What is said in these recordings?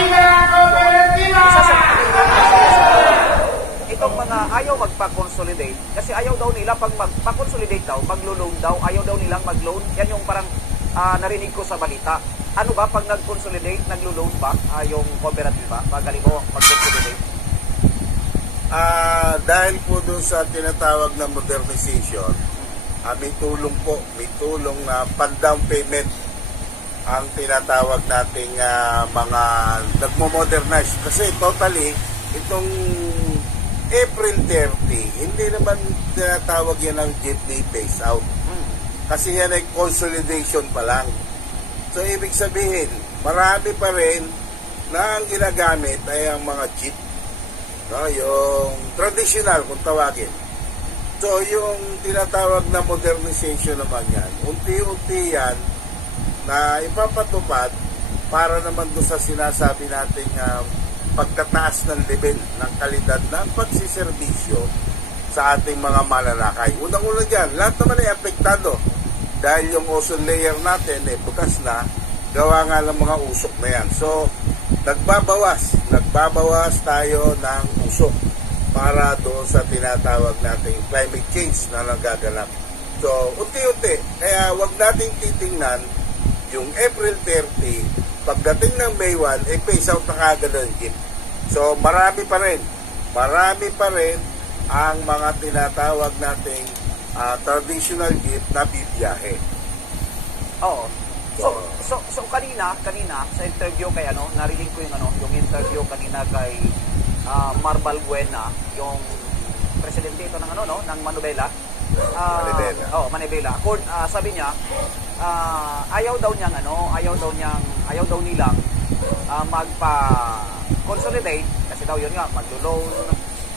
Isa sa mga itong mga ayaw magpa-consolidate kasi ayaw daw nila pag magpa-consolidate daw, maglo-loan daw, ayaw daw nilang mag-loan. Yan yung parang narinig ko sa balita. Ano ba pag nag-consolidate, naglo-loan ba yung kooperatiba? Magaling mo mag-consolidate? Dahil po doon sa tinatawag na modernization, may tulong po, may tulong na pan-down payment ang tinatawag nating mga nagmo-modernize. Kasi totally, itong April 30, hindi naman tinatawag yan ng jeepney phase out. Kasi yan ay consolidation pa lang. So, ibig sabihin, marami pa rin na ang ginagamit ay ang mga jeep. No, yung traditional kung tawagin. So, yung tinatawag na modernization naman yan, unti-unti yan na ipapatupad para naman doon sa sinasabi nating pagtataas ng level ng kalidad ng pagsiservisyo sa ating mga mananakay. Unang-una dyan, lahat naman ay apektado dahil yung ozone layer natin bukas na, gawa nga ng mga usok na yan. So, nagbabawas tayo ng usok para doon sa tinatawag nating climate change na nagaganap. So, unti-unti, kaya wag nating titingnan yung April 30, pagdating ng May 1, phase out na kagad ng jeep. So, marami pa rin ang mga tinatawag nating traditional jeep na bibiyahe. Oo. So kanina sa interview kay narinig ko yung interview kanina kay Mar Balbuena, yung presidente ito ng ng Manobela. Manibela. Sabi niya, ayaw daw nilang magpa-consolidate kasi daw yun nga maglo-loan.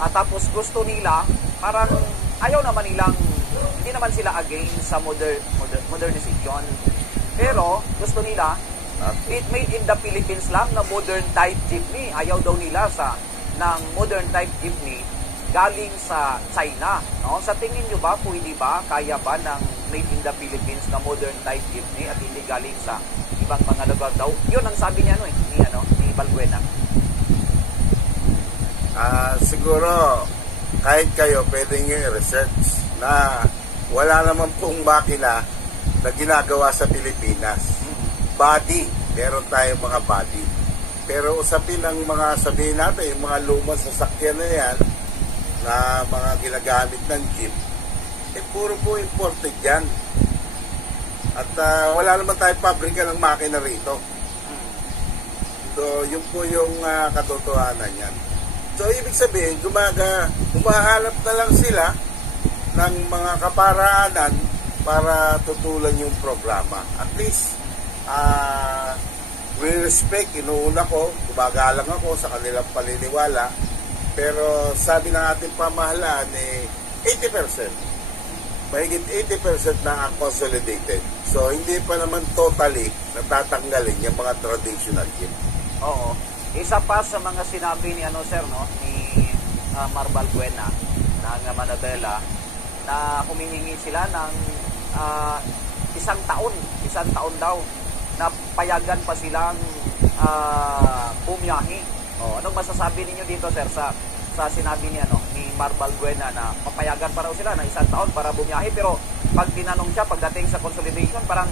Tapos gusto nila parang ayaw naman nilang, hindi naman sila against sa modernization. Pero gusto nila it made in the Philippines lang na modern type jeepney. Ayaw daw nila ng modern type jeepney galing sa China, no? Sa tingin nyo ba, pwede ba, kaya ba ng made in the Philippines na modern type jeepney at hindi galing sa ibang mga lugar daw? Yun ang sabi niya ni Balbuena. Siguro kahit kayo pwede nyo i-research na wala naman pong makina na ginagawa sa Pilipinas. Body, meron tayong mga body. Pero usapin ng mga sabihin natin, yung mga lumang sasakyan na yan, na mga ginagamit ng jeep, puro po imported yan. At wala naman tayong pabrika ng makina rito. So, yun po yung katotohanan yan. So, ibig sabihin, humahanap na lang sila ng mga kaparaanan para tutulan yung programa. At least, with respect, inuuna ko, gumagalang ako sa kanilang paniniwala, pero sabi ng ating pamahalaan, 80%. Mahigit 80% na ang consolidated. So, hindi pa naman totally natatanggalin yung mga traditional jeep. Oo. Isa pa sa mga sinabi ni ni Mar Balbuena ng Manobela na humihingi sila ng isang taon daw na payagan pa silang bumiyahe. Anong masasabi ninyo dito, sir, sa sinabi ni Mar Balbuena na papayagan pa raw sila na isang taon para bumiyahe, pero pag tinanong siya pagdating sa consolidation, parang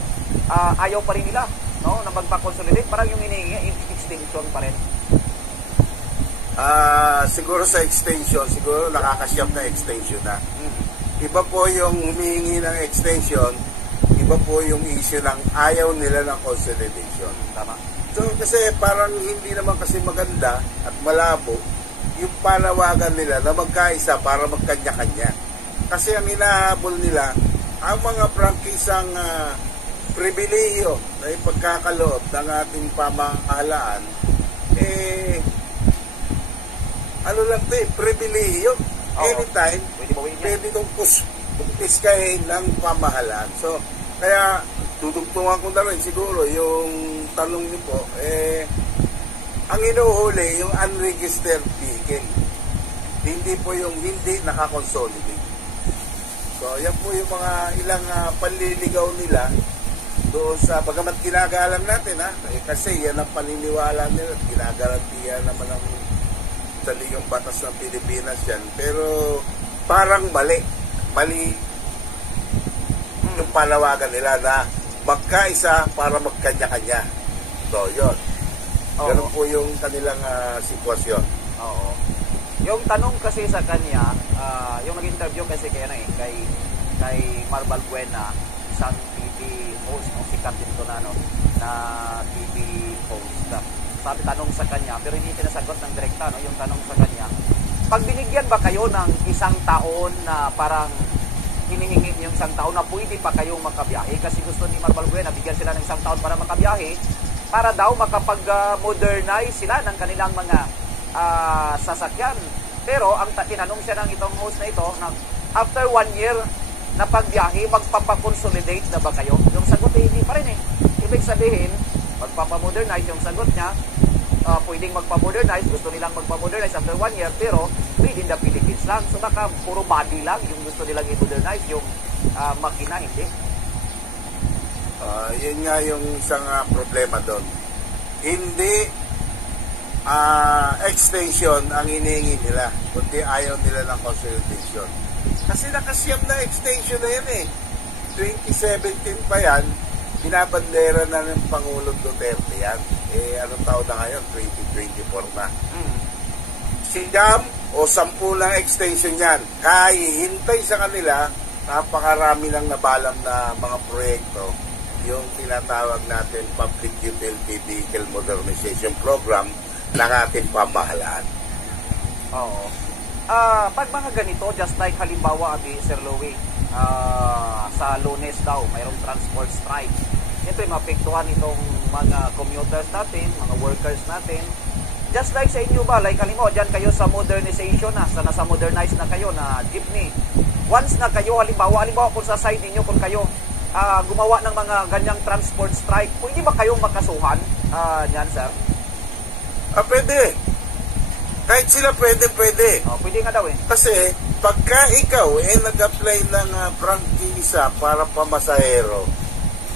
ayaw pa rin nila, no, na magpa-consolidate, parang yung hinihingi extension pa rin. Siguro sa extension, siguro nakakasyap na extension na. Iba po yung humihingi ng extension, iba po yung issue ng ayaw nila ng consolidation. Tama. So, kasi parang hindi naman kasi maganda at malabo yung panawagan nila na magkaisa para magkanya-kanya. Kasi ang hinahabol nila, ang mga prangkisang pribilehiyo na ipagkakaloob ng ating pamahalaan, pribilehiyo. Anytime, pwede itong piskahin ng pamahalaan. So, kaya tutugtungan ko na rin siguro yung tanong niyo po, ang inuhuli yung unregistered vehicle, hindi po yung hindi nakakonsolidate. So yan po yung mga ilang panliligaw nila doon sa, bagamat ginagalang natin kasi yan ang paniniwala nila, ginagarantiya naman ng saligang batas ng Pilipinas yan, pero parang mali yung panawagan nila na magkaisa para magkanya-kanya. So, yun. Ganun po yung kanilang sitwasyon. Oo. Yung tanong kasi sa kanya, yung nag-interview kasi kay Marbal Buena, isang TV host, sikat dito na TV host. Sabi tanong sa kanya, pero hindi sinasagot ng direkta, yung tanong sa kanya, pag binigyan ba kayo ng isang taon na parang hinihingi yung isang taon na pwede pa kayong makabiyahe, kasi gusto ni Marbal Buena, bigyan sila ng isang taon para makabiyahe, para daw makapag-modernize sila ng kanilang mga sasakyan. Pero ang tinanong siya ng itong host na ito, na after 1 year na pagbiyahe, magpapakonsolidate na ba kayo? Yung sagot hindi pa rin Ibig sabihin, magpapamodernize yung sagot niya, pwedeng magpamodernize, gusto nilang magpamodernize after 1 year, pero within the Philippines lang. So baka puro body lang yung gusto nilang i-modernize, yung makina hindi. Yun nga yung isang problema doon. Hindi extension ang hinihingi nila, kundi ayaw nila ng consolidation. Kasi nakasiyam na extension na yan 2017 pa yan, binabandera na ng Pangulong Duterte yan. Anong taon na ngayon? 2024 na. Siyam o 10 lang extension yan. Kaya hintay sa kanila, napakarami lang nabalam na mga proyekto, yung tinatawag natin Public Utility Vehicle Modernization Program ng ating pamahalaan. Oo. Pag mga ganito, just like halimbawa, Sir Louie, sa Lunes daw, mayroong transport strike. Siyempre, mapektuhan itong mga commuters natin, mga workers natin. Just like sa inyo ba, like halimbawa, dyan kayo sa modernization nasa modernize na kayo na jeepney. Once na kayo, halimbawa kung sa side ninyo, kung kayo gumawa ng mga ganyang transport strike, pwede ba kayong makasuhan yan, sir? Pwede. Kahit sila pwede. Pwede nga daw Kasi, pagka ikaw nag-apply ng prangkisa para pamasahero,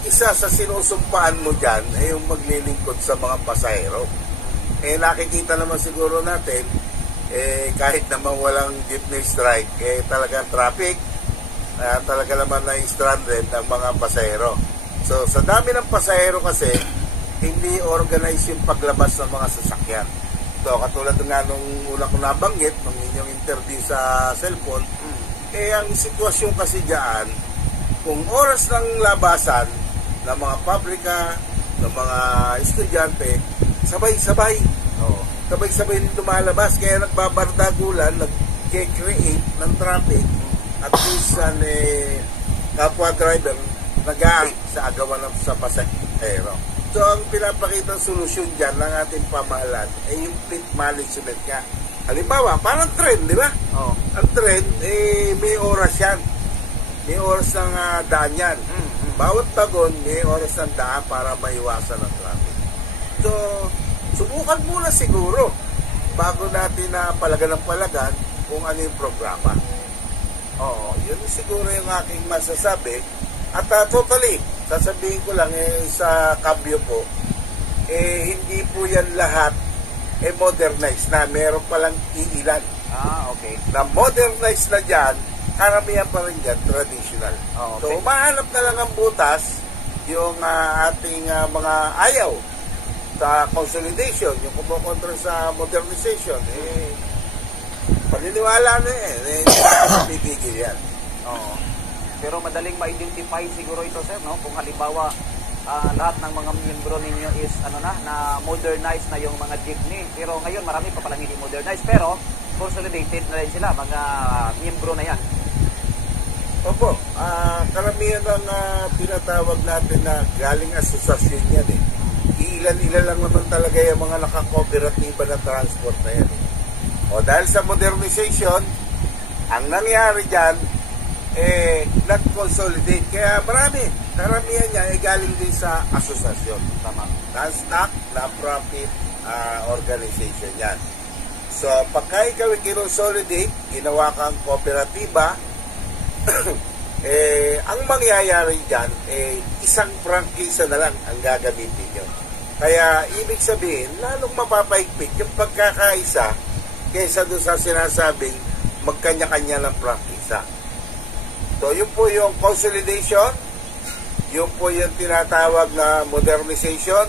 isa sa sinusumpaan mo dyan ay yung maglilingkod sa mga pasahero. Nakikita naman siguro natin, kahit naman walang jeepney strike, talagang traffic, talaga naman na stranded ang mga pasahero. So, sa dami ng pasahero kasi, hindi organize yung paglabas ng mga sasakyan. So, katulad nga nung una ko nabanggit, nung inyong interview sa cellphone, ang sitwasyon kasi dyan, kung oras ng labasan ng mga pabrika, ng mga estudyante, sabay-sabay. Sabay-sabay din lumalabas, kaya nagbabardagulan, nag-create ng traffic, at minsan kapwa driver nag-aay sa agawan sa pasahero. So, ang pinapakitang solusyon dyan ng ating pamahalaan ay yung fleet management nga. Halimbawa, parang trend, di ba? Ang trend, may oras yan. May oras ng daan yan. Bawat tagon, may oras ng daan para maiwasan ang traffic. So, subukan muna siguro bago natin na palagan ng palagan kung ano yung programa. Yun siguro yung aking masasabi. At totally, sasabihin ko lang sa kabyo po, hindi po yan lahat modernized na. Meron palang iilan. Okay. Na modernized na dyan, karamihan pa rin dyan, traditional. Okay. So, umahanap na lang ang butas yung ating mga ayaw sa consolidation, yung kumukontra sa modernization. Paniniwala na hindi na pipigil yan. Pero madaling ma-identify siguro ito, sir, no? Kung halimbawa lahat ng mga miyembro ninyo is na modernized na yung mga jeepney. Pero ngayon marami pa palang hindi modernized, pero consolidated na rin sila, mga miyembro na yan. Opo, karamihan ng tinatawag natin na galing asosasyon yan Ilan-ilan lang naman talaga yung mga nakakooperatiba na transport na yan dahil sa modernization, ang nangyari dyan, nag-consolidate. Kaya karamihan niya galing din sa asosasyon. Tama. Non-stock, non-profit organization yan. So, pagka ikaw i-consolidate, ginawa kang kooperatiba, ang mangyayari dyan, isang prangkisa na lang ang gagamitin nyo. Kaya, ibig sabihin, lalong mapapaigpit yung pagkakaisa kaysa doon sa sinasabing magkanya-kanya ng prangkisa. So, yun po yung consolidation, yun po yung tinatawag na modernization,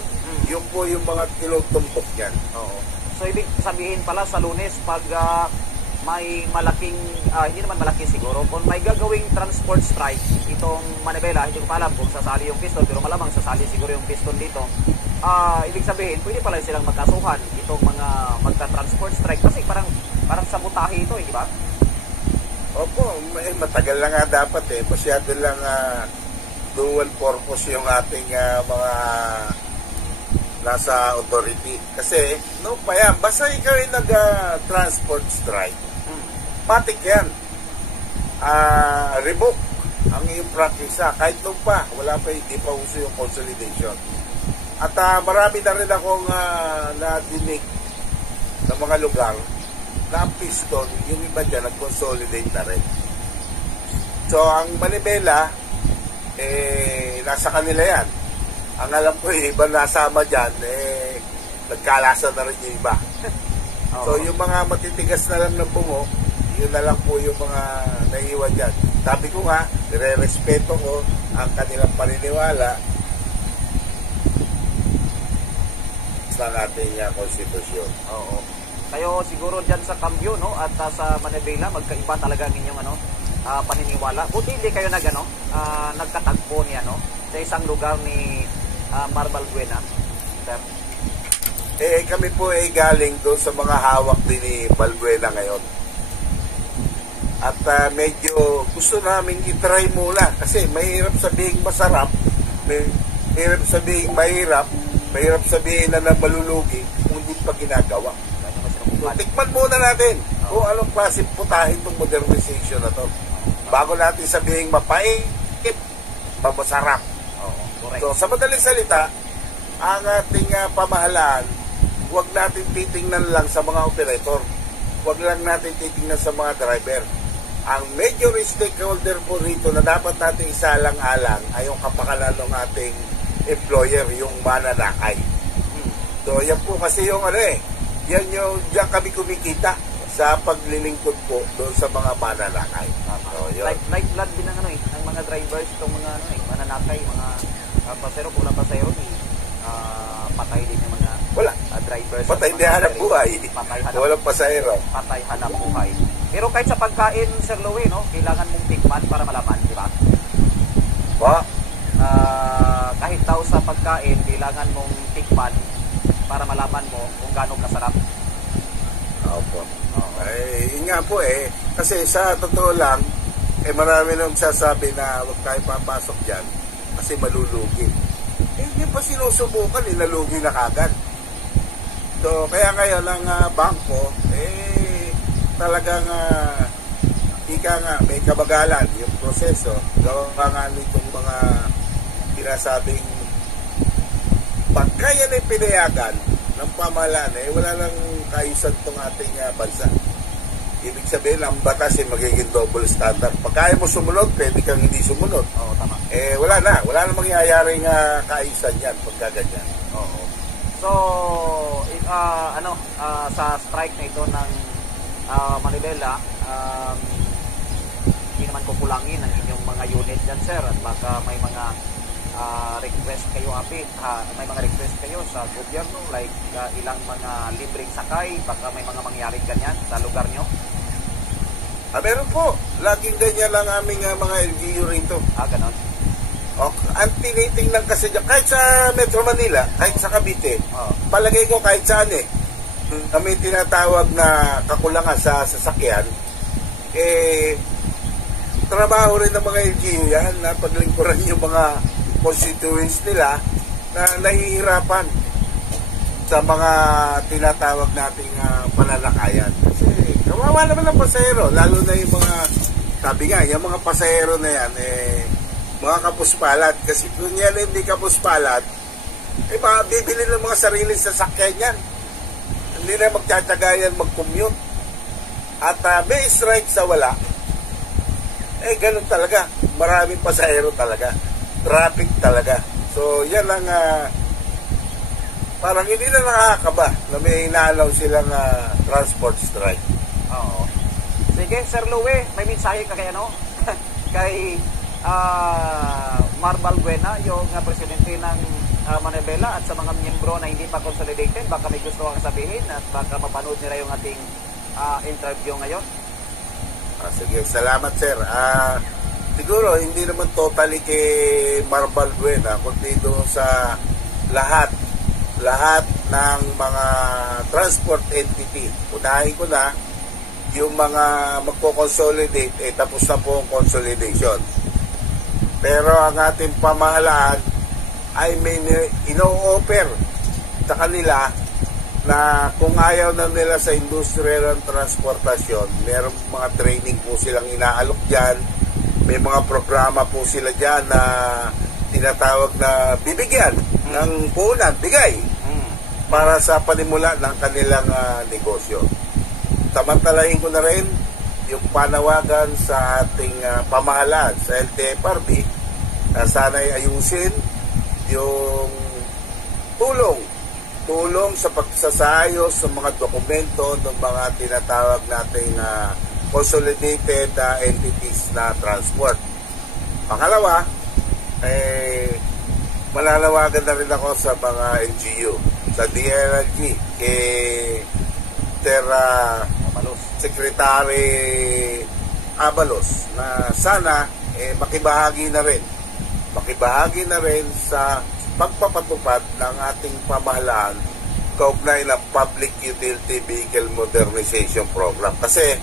yun po yung mga tinutumpok yan. Oo. So, ibig sabihin pala sa Lunes, pag may malaking, hindi naman malaki siguro, kung may gagawing transport strike, itong Manibela, hindi ko pa alam kung sasali yung piston, pero malamang sasali siguro yung piston dito. Ibig sabihin, pwede pala silang magkasuhan itong mga magta-transport strike kasi parang sabotahe ito, di ba? Opo, matagal na nga dapat masyado lang dual purpose yung ating mga nasa authority. Kasi, no pa yan, basta ikaw ay nag-transport strike, matik yan. Revoke ang iyong practice. Kahit nung pa, wala pa, hindi pa uso yung consolidation. At marami na rin akong nadinig ng mga lugar na ang piston, yung iba dyan, nag-consolidate na rin. So, ang Manibela, nasa kanila yan. Ang alam ko, iba nasama dyan, nagkalasa na rin yung iba. So, yung mga matitigas na lang ng bungo, yun na lang po yung mga naiiwan dyan. Sabi ko nga, nire-respeto ko ang kanilang paniniwala sa ating konstitusyon. Oo. Kayo siguro dyan sa Cambio, no? At sa Manibela, magkaiba talaga ang inyong paniniwala. Buti hindi kayo nagkatagpo niya, no? Sa isang lugar ni Mar Balbuena, sir? Kami po galing doon sa mga hawak din ni Balbuena ngayon. At medyo gusto namin i-try muna kasi mahirap sabihin masarap, mahirap sabihin mahirap sabihin na malulugi kung hindi pa ginagawa. So, tikman muna natin kung anong klaseng putahe itong modernization na to. Bago natin sabihin mapait, masarap. So, sa madaling salita, ang ating pamahalaan, huwag natin titingnan lang sa mga operator. Huwag lang natin titingnan sa mga driver. Ang major stakeholder po rito na dapat natin isalang-alang ay yung kapakanan ng ating employer, yung mananakay. So, yan po kasi yung yan yung diyan kami kumikita sa paglilingkod po doon sa mga mananakay. So, Lifeblood din ng ng mga drivers, itong mga mananakay, mga pasero, pulang pasero, patay din yung mga drivers. Patay din hanap buhay. Walang pasahero. Patay hanap buhay. Pero kahit sa pagkain, Sir Louie, no, kailangan mong tikman para malaman, di ba? Kahit daw sa pagkain, kailangan mong tikman para malaman mo kung gaano kasarap. Opo. Yun nga po kasi sa totoo lang, marami nang sasabi na huwag tayo papasok dyan kasi malulugi. Hindi pa sinusubukan, nalugi na kagad. So, kaya ngayon ang bangko, talagang may kabagalan yung proseso. Gawa nga nitong mga pinasabing pagka yan ay pinayagan ng pamahalaan, wala nang kaayusan itong ating bansa. Ibig sabihin, ang batas ay magiging double standard. Pag kaya mo sumunod, pwede kang hindi sumunod. Oo, tama. Wala na mangyayaring kaayusan yan pagka ganyan. Oo. So, sa strike na ito ng Manibela, hindi naman kukulangin ang inyong mga unit dyan, sir. At baka may mga request kayo, may mga request kayo sa gobyerno, like ilang mga libreng sakay, baka may mga mangyaring ganyan sa lugar nyo? Meron po. Laging ganyan lang aming mga LGU rito. Ganon. Ang tinitingnan kasi dyan, kahit sa Metro Manila, kahit sa Cavite, palagay ko kahit saan may tinatawag na kakulangan sa sasakyan, trabaho rin ng mga LGU yan na paglingkuran yung mga constituents nila na nahihirapan sa mga tinatawag nating pananakayan. Kasi kawawa naman ang pasahero, lalo na yung mga, sabi nga, yung mga pasahero na yan, mga kapuspalad. Kasi kung yan hindi kapuspalad, bibili ng mga sariling sasakyan yan. Hindi na magtsatsaga yan mag-commute. At may strike sa wala, ganun talaga. Maraming pasahero talaga. Traffic talaga. So, yan ang parang hindi na nakakaba na may inaalaw silang transport strike. Oo. Sige, Sir Louie, may mensahe ka kay ano? Kay Mar Balbuena, yung presidente ng Manibela, at sa mga miyembro na hindi pa consolidated, baka may gusto kang sabihin at baka mapanood nila yung ating interview ngayon. Sige, salamat sir. Siguro hindi naman totally kay Mar Balbuena, kundi doon sa lahat ng mga transport entity. Unahin ko na yung mga magko-consolidate, tapos na po ang consolidation. Pero ang ating pamahalaan ay may ino-offer sa kanila na kung ayaw na nila sa industrial ng transportasyon, meron mga training po silang inaalok dyan, may mga programa po sila dyan na tinatawag na bibigyan ng puhunan, bigay para sa panimula ng kanilang negosyo. Samantalahin ko na rin yung panawagan sa ating pamahalaan sa LTFRB na sana'y ayusin yung tulong sa pagsasayos ng mga dokumento ng mga tinatawag nating consolidated entities na transport. Pangalawa, malalawagan na rin ako sa mga NGO, sa DLRG, kay Secretary Abalos, na sana makibahagi na rin sa pagpapatupad ng ating pamahalaan kaugnay ng Public Utility Vehicle Modernization Program. Kasi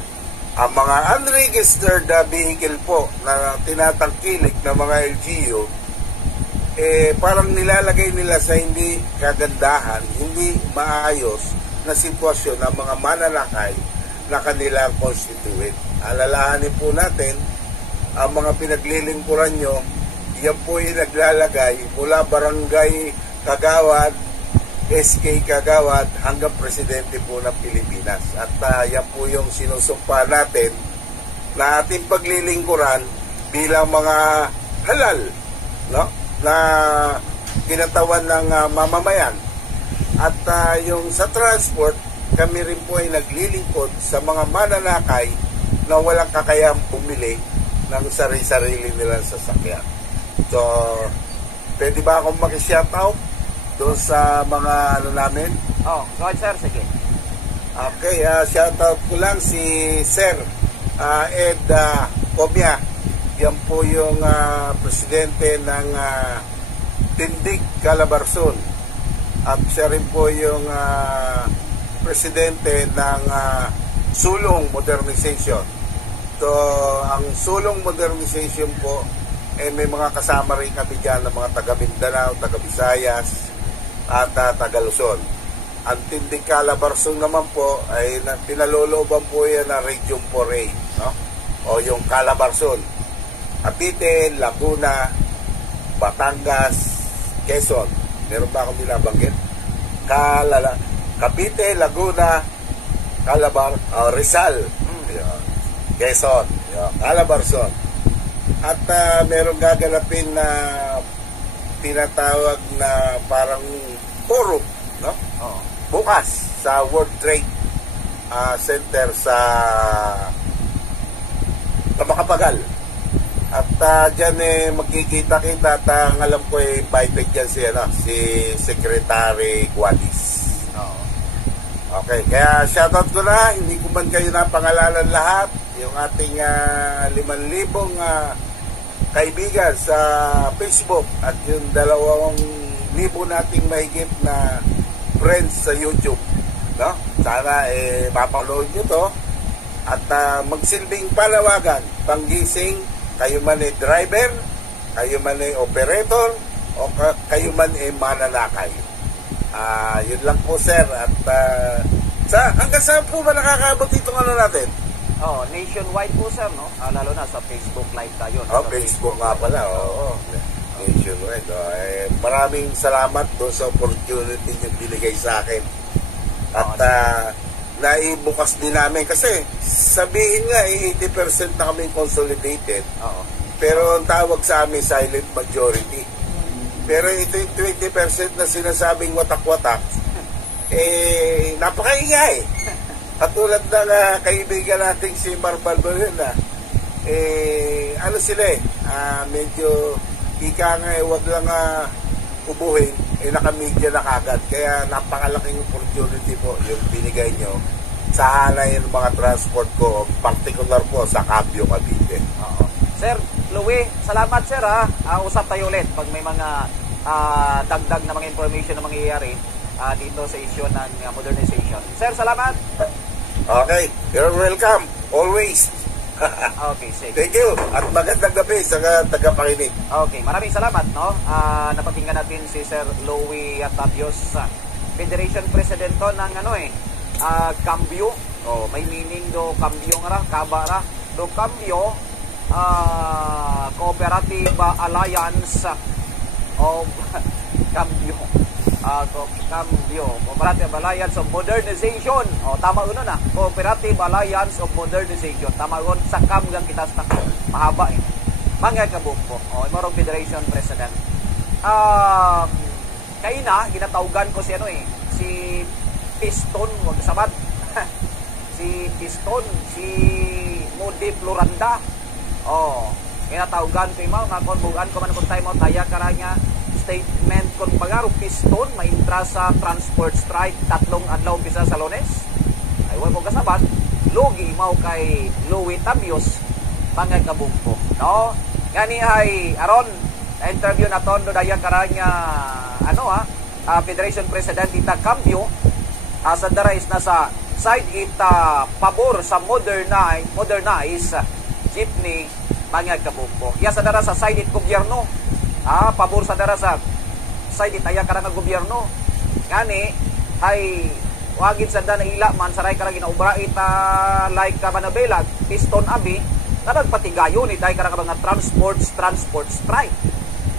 ang mga unregistered vehicle po na tinatangkilik ng mga LGU, parang nilalagay nila sa hindi kagandahan, hindi maayos na sitwasyon ng mga mananakay na kanilang constituent. Alalahanin po natin, ang mga pinaglilingkuran nyo, yan po yung naglalagay mula Barangay Kagawad, SK Kagawad, hanggang Presidente po ng Pilipinas. At yan po yung sinusumpa natin na ating paglilingkuran bilang mga halal, no? Na kinatawan ng mamamayan. At yung sa transport, kami rin po ay naglilingkod sa mga mananakay na walang kakayang bumili ng sarili-sarili nilang sasakyan. So, pwede ba akong maki-shoutout doon sa mga namin? Go ahead, sir. Sige. Okay, shoutout ko lang si Sir Ed Comia. Yan po yung presidente ng Tindig, Calabarzon. At siya rin po yung presidente ng Sulong Modernization. So, ang Sulong Modernization po, may mga kasama rin kami dyan ng mga taga Mindanao, taga Visayas, at taga Luzon. Ang Tindig Calabarzon naman po ay pinalolooban po yan na Region 4A, no? O yung Calabarzon. Cavite, Laguna, Batangas, Quezon. Meron ba akong binabanggit? Cavite, Laguna, Rizal, Quezon, Calabarzon. At merong gaganapin na tinatawag na parang forum, no? Bukas sa World Trade Center sa Makapagal. At dyan magkikita-kita at ang alam ko invited dyan si Secretary Guadis. Okay, kaya shoutout ko na, hindi ko man kayo napangalanan lahat, yung ating 5,000 kaibigan sa Facebook at yung 2,000 nating mahigit na friends sa YouTube, no? Sana mapanood nyo to at magsilbing palawagan, panggising, kayo man driver, kayo man operator, o kayo man mananakay. Yun lang po sir. At hanggang saan po ba nakakaabot itong ano natin? Nationwide po sir, no? Lalo na sa Facebook Live tayo. Facebook nga pala. Nationwide. Maraming salamat doon sa opportunity nyo binigay sa akin. At naibukas din namin. Kasi sabihin nga, 80% na kami consolidated. Oo. Pero ang tawag sa amin, silent majority. Pero ito yung 20% na sinasabing watak-watak, napakaingay. Katulad ng kaibigan nating si Marval Balena, ano sila medyo ika nga wag lang ubuhin, nakamedya na kagad. Kaya napakalaking opportunity po yung binigay nyo sa halay ng mga transport ko, particular po sa Cambio, Cavite. Oo. Sir Louie, salamat sir ha. Usap tayo ulit pag may mga dagdag na mga information na mangyayari dito sa issue ng modernization. Sir, salamat. Okay, you're welcome. Always. Okay, sige. Thank you. At magandang gabi sa tagapakinig. Okay, maraming salamat, no? Napakinggan natin si Sir Louie Atabios, Federation President to ng Cambio. Oh, may meaning do Cambio nga kabara. Do Cambio Cooperative Alliance of Cambio. Cooperative Alliance of Modernization. O, tama uno na. Cooperative Alliance of Modernization. Tama uno sa kamgang kita sa mahaba Mga kabukbo. O, Imorong Federation President. Kaya na, ginatawgan ko si si Piston, wag sabat. Si Piston, si Moody Floranda. O, ginatawgan ko yung mga konbugan ko man kung tayo mo taya karanya statement kung pagaro Piston maintra sa transport strike 3 adlaw pisa sa Lunes ay wala mo kasabat logi mao kay Louie Atabios mga kabungko no gani ay aron interview na tondo dayan karanya Federation President ita Cambio sa darais na sa side ita pabor sa modernize jeepney mga kabungko iya sa dara sa side it gobyerno pabor sa dara sa side itaya karang gobyerno ngani ay wagid sa na ila man saray karang ginaubra ita like ka manabelag Piston abi nagpatigayon ni dai karang mga transport strike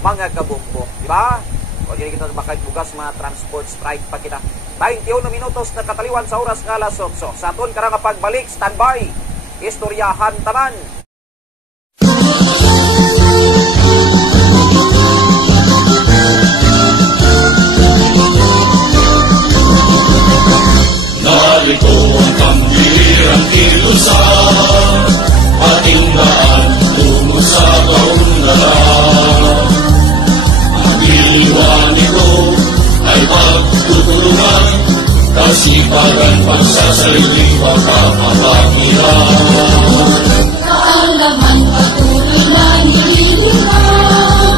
mga kabungko di ba o dili kita makaibugas mga transport strike pa kita 21 minutos na kataliwan sa oras nga alas 8 sa aton karang pagbalik standby istoryahan taman. Narito ang kambirang kilusan, ating daan tungo sa kaunlaran. Ang iwan nito ay pagtutulungan, kasipagan pagsasarili pagkakapakilan. Kaalaman patuloy na nililihan,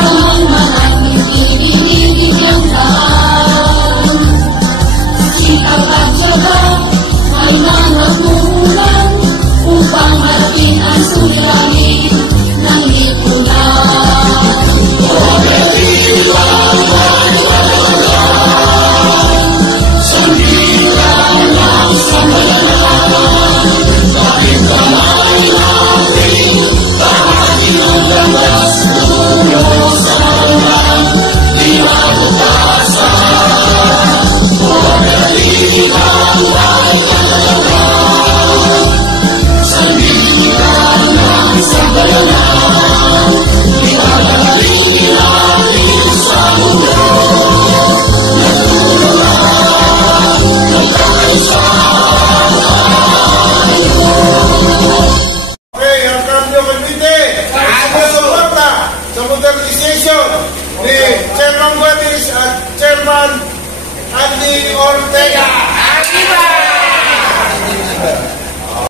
ang maraming ibinigin ang daan. Sikap at syaga ay nanagmulan upang harapin ang suliranin ng lipunan. Pagkatilang ay kalagaan, sandigan ng sambalanan, kahit kamay natin, tahanin ang landas, tungo sa hanggan, di mabutasan. Pagkatilang ay kalagaan, sandigan ng sambalanan, ilalagay natin sa mundo. Nagtulungan, nagkakaisa tayo. Okay, ang Cambio Cavite, suporta sa modernization ni Chairman Guadis at Chairman Andy Ortega.